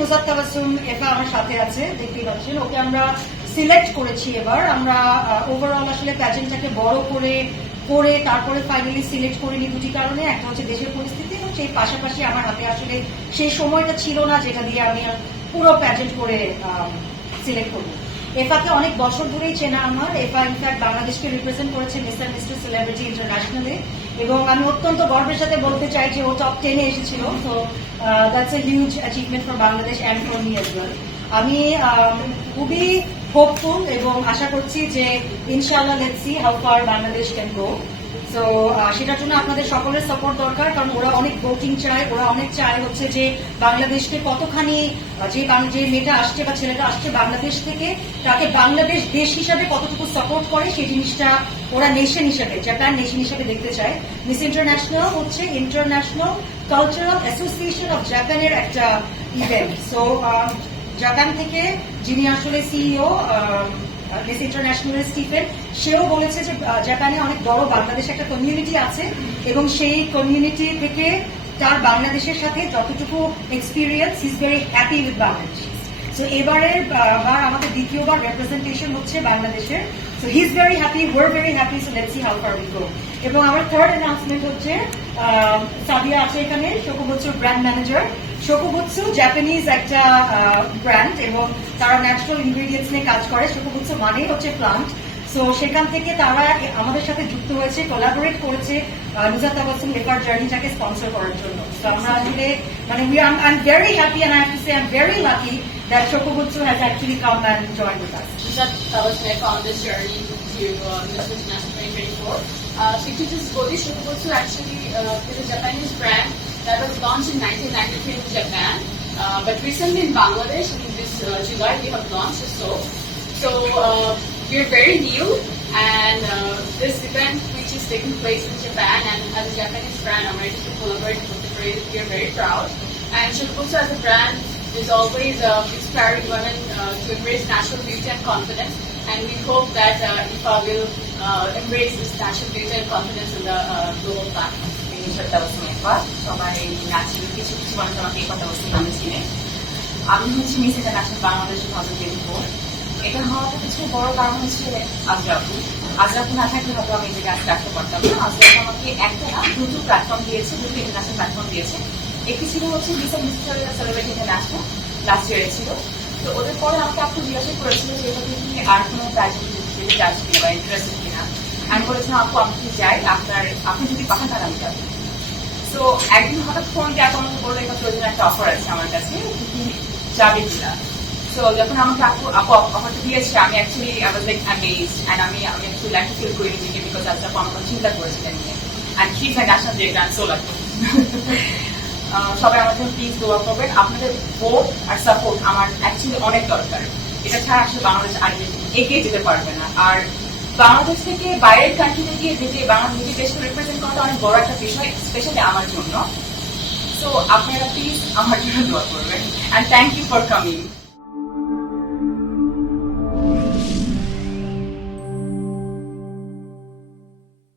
নুজাত তাবাসসুম এফা আমার সাথে আছে, দেখতেই পাচ্ছেন। ওকে আমরা সিলেক্ট করেছি এবার। আমরা ওভারঅল আসলে প্যাজেন্টটাকে বড় করে তারপরে ফাইনালি সিলেক্ট করিনি দুটি কারণে। একটা হচ্ছে দেশের পরিস্থিতি, এবং সেই পাশাপাশি আমার হাতে আসলে সেই সময়টা ছিল না যেটা দিয়ে আমি পুরো প্যাজেন্ট করে সিলেক্ট করবো। এফাকে অনেক বছর ধরেই চেনা আমার। এফা ইনফ্যাক্ট বাংলাদেশকে রিপ্রেজেন্ট করেছে মিস্টার সেলিব্রিটি ইন্টারন্যাশনালে, এবং আমি অত্যন্ত গর্বের সাথে বলতে চাই যে ও টপ 10-এ এসেছিল। তো that's a huge achievement for Bangladesh and for me as well. আমি খুবই হোপফুল এবং আশা করছি যে ইনশাআল্লাহ let's see how far Bangladesh can go. So সেটার জন্য আপনাদের সকলের সাপোর্ট দরকার, কারণ ওরা অনেক ভোটিং চায়, ওরা অনেক চায় হচ্ছে যে বাংলাদেশকে কতখানি যে মেয়েটা আসছে বা ছেলেটা আসছে বাংলাদেশ থেকে, তাকে বাংলাদেশ দেশ হিসাবে কতটুকু সাপোর্ট করে সেই জিনিসটা ওরা নেশন হিসাবে, জাপান নেশন হিসাবে দেখতে চায়। মিস ইন্টারন্যাশনাল হচ্ছে ইন্টারন্যাশনাল কালচারাল অ্যাসোসিয়েশন অফ জাপানের একটা ইভেন্ট। সো জাপান থেকে যিনি আসলে সিইও মিস ইন্টারন্যাশনাল স্টিফেন, সেও বলেছে যে জাপানে অনেক বড় বাংলাদেশে একটা কমিউনিটি আছে, এবং সেই কমিউনিটি থেকে তার বাংলাদেশের সাথে যতটুকু experience, he is very happy with Bangladesh. So এবারের আমাদের দ্বিতীয়বার রিপ্রেজেন্টেশন হচ্ছে বাংলাদেশের। So he is very happy, were very happy. So let's see how far we go. এবং আমার থার্ড অ্যানাউন্সমেন্ট হচ্ছে সাদিয়া আছে এখানে, শোকোবুৎসু ব্র্যান্ড ম্যানেজার। শোকোবুৎসু জাপানিজ একটা ব্র্যান্ড, এবং তারা ন্যাচারাল ইনগ্রিডিয়েন্টস নিয়ে কাজ করে। শোকোবুৎসু মানেই হচ্ছে প্লান্ট। সো সেখান থেকে তারা আমাদের সাথে যুক্ত হয়েছে, কোলাবোরেট করেছে নুজাত তাবাসসুম এফার জার্নিটাকে স্পন্সর করার জন্য। তো আমরা আসলে মানে I am very happy, and I have to say I'm very lucky that Shokubutsu has actually come and joined with us. Nuzat Tabassum Efa on this journey to Miss International 2024. So to just go, Shokubutsu actually is a Japanese brand that was launched in 1993 in Japan, but recently in Bangladesh in this July we have launched the soap. So we are very new, and this event which is taking place in Japan, and as a Japanese brand I'm ready to collaborate with the brand. We are very proud, and Shokubutsu as a brand is always inspiring women to embrace natural beauty and confidence, and we hope that IFA will embrace this natural beauty and confidence in the global platform. সবাই natural কিছু কিছু মানুষ আমাকে এই কথা বলতে নামে চিনে। আমি হচ্ছে মিস ইন্টারন্যাশনাল বাংলাদেশ 2024। এটা হওয়ার কিছু বড় কারণ হচ্ছে আজরাফু না থাকলে হয়তো আমি এই জায়গায় আজকে আসতে পারতাম না। আজরাফু আমাকে একটা না দুটো প্ল্যাটফর্ম দিয়েছে, দুটো ইন্টারন্যাশনাল প্ল্যাটফর্ম দিয়েছে। একটি ছিল হচ্ছে মিস সেলিব্রিটি ইন্টারন্যাশনাল, লাস্ট ইয়ারে ছিল। তো ওদের পরে আমাকে আপনি জিজ্ঞাসা করেছিল যে এটা তুমি আর কোনো প্রাইজে যেতে চাচ্ছি কিনা বা ইন্টারেস্টেড কিনা। আমি বলেছিলাম আপু আমি যদি যাই, আপনি যদি পাঠান তাহলে আমি যাবো। তো একদিন হঠাৎ ফোন দিয়ে আমাকে বললো এটা প্রয়োজন একটা অফার আছে আমার কাছে, তুমি যাবে কিনা। তো যখন আমাকে আপু অফারটা দিয়েছে, আমি actually I was like amazed, and আমি একটু লাকি ফিল করি নিজেকে, বিকজ আপু আমার কথা চিন্তা করেছিলেন নিয়ে, and he is a national director, I am so lucky. সবাই আমার জন্য প্লিজ দোয়া করবেন। আপনাদের ভোট আর সাপোর্ট আমার অ্যাকচুয়ালি অনেক দরকার। এটা ছাড়া আসলে বাংলাদেশ আগে এগিয়ে যেতে পারবে না। আর বাংলাদেশ থেকে বাইরের কান্ট্রিতে গিয়ে যেতে নিজের দেশকে রিপ্রেজেন্ট করাটা অনেক বড় একটা বিষয়, স্পেশালি আমার জন্য। সো আপনারা প্লিজ আমার জন্য দোয়া করবেন, and thank you for coming.